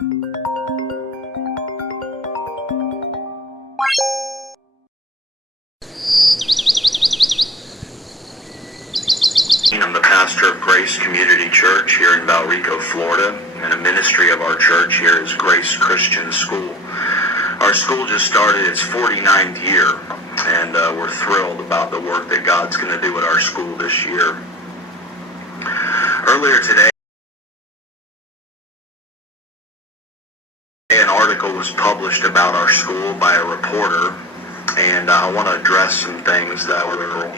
I'm the pastor of Grace Community Church here in Valrico, Florida, and a ministry of our church here is Grace Christian School. Our school just started its 49th year, and we're thrilled about the work that God's going to do at our school this year. Earlier today, an article was published about our school by a reporter, and I want to address some things that were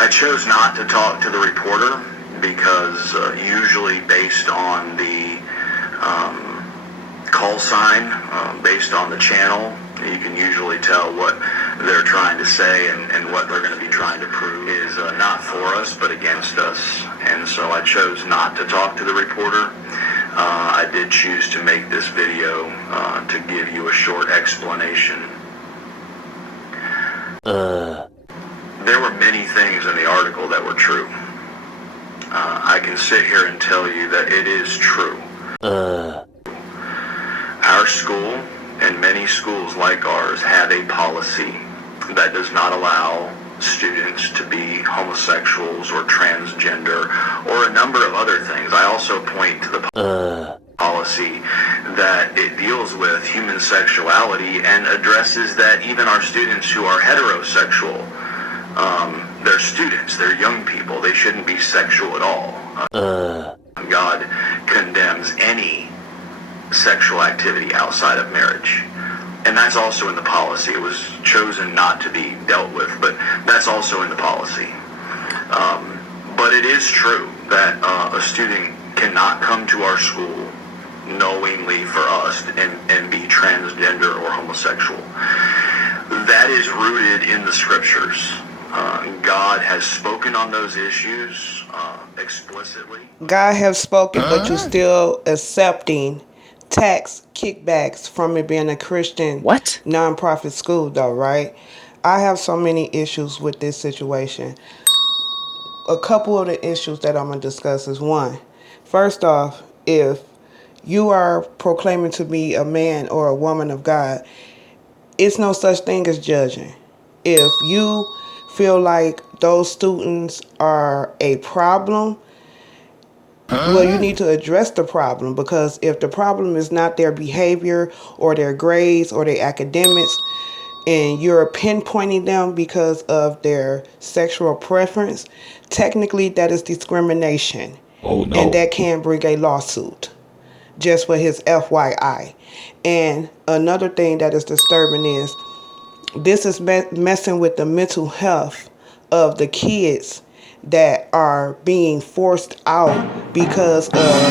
I chose not to talk to the reporter because usually based on the call sign, based on the channel, you can usually tell what they're trying to say and what they're going to be trying to prove is not for us but against us. And so I chose not to talk to the reporter. I did choose to make this video to give you a short explanation. There were many things in the article that were true. I can sit here and tell you that it is true. Our school and many schools like ours have a policy that does not allow students to be homosexuals or transgender or a number of other things. I also point to the policy that it deals with human sexuality and addresses that even our students who are heterosexual, they're students, they're young people, they shouldn't be sexual at all. God condemns any sexual activity outside of marriage. And that's also in the policy. It was chosen not to be dealt with, but that's also in the policy. But it is true that a student cannot come to our school knowingly for us and be transgender or homosexual. That is rooted in the scriptures. God has spoken on those issues explicitly. God has spoken, but you're still accepting tax kickbacks from it being a Christian nonprofit school, though, right? I have so many issues with this situation. A couple of the issues that I'm going to discuss is one. First off, if you are proclaiming to be a man or a woman of God, it's no such thing as judging. If you feel like those students are a problem, well, you need to address the problem, because if the problem is not their behavior or their grades or their academics, and you're pinpointing them because of their sexual preference, technically that is discrimination. Oh, no. And that can bring a lawsuit, just for his FYI. And another thing that is disturbing is this is messing with the mental health of the kids that are being forced out because of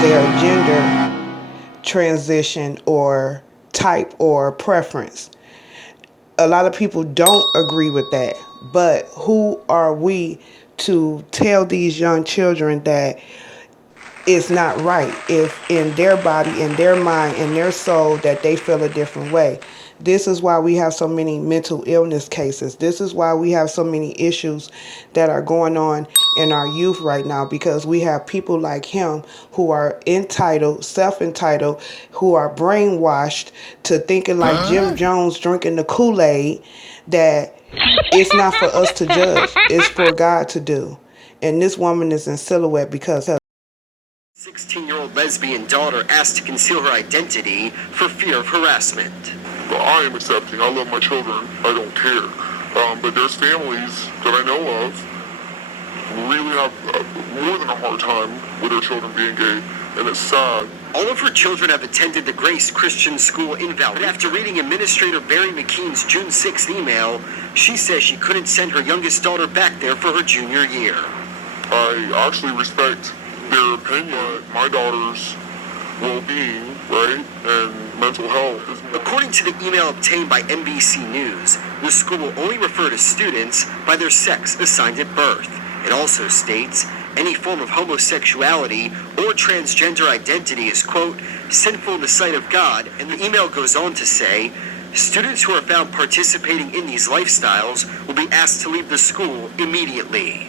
their gender transition or type or preference. A lot of people don't agree with that, but who are we to tell these young children that it's not right if in their body, in their mind, in their soul that they feel a different way? This is why we have so many mental illness cases. This is why we have so many issues that are going on in our youth right now, because we have people like him who are entitled, self-entitled, who are brainwashed to thinking like Jim Jones drinking the Kool-Aid, that it's not for us to judge. It's for God to do. And this woman is in silhouette because her 16-year-old lesbian daughter asked to conceal her identity for fear of harassment. But I am accepting. I love my children. I don't care. But there's families that I know of who really have more than a hard time with their children being gay, and it's sad. All of her children have attended the Grace Christian School in Valrico. But after reading Administrator Barry McKean's June 6th email, she says she couldn't send her youngest daughter back there for her junior year. I actually respect their opinion. My daughter's well-being, right, and mental health is more. According to the email obtained by NBC News, the school will only refer to students by their sex assigned at birth. It also states any form of homosexuality or transgender identity is, quote, sinful in the sight of God, and the email goes on to say students who are found participating in these lifestyles will be asked to leave the school immediately.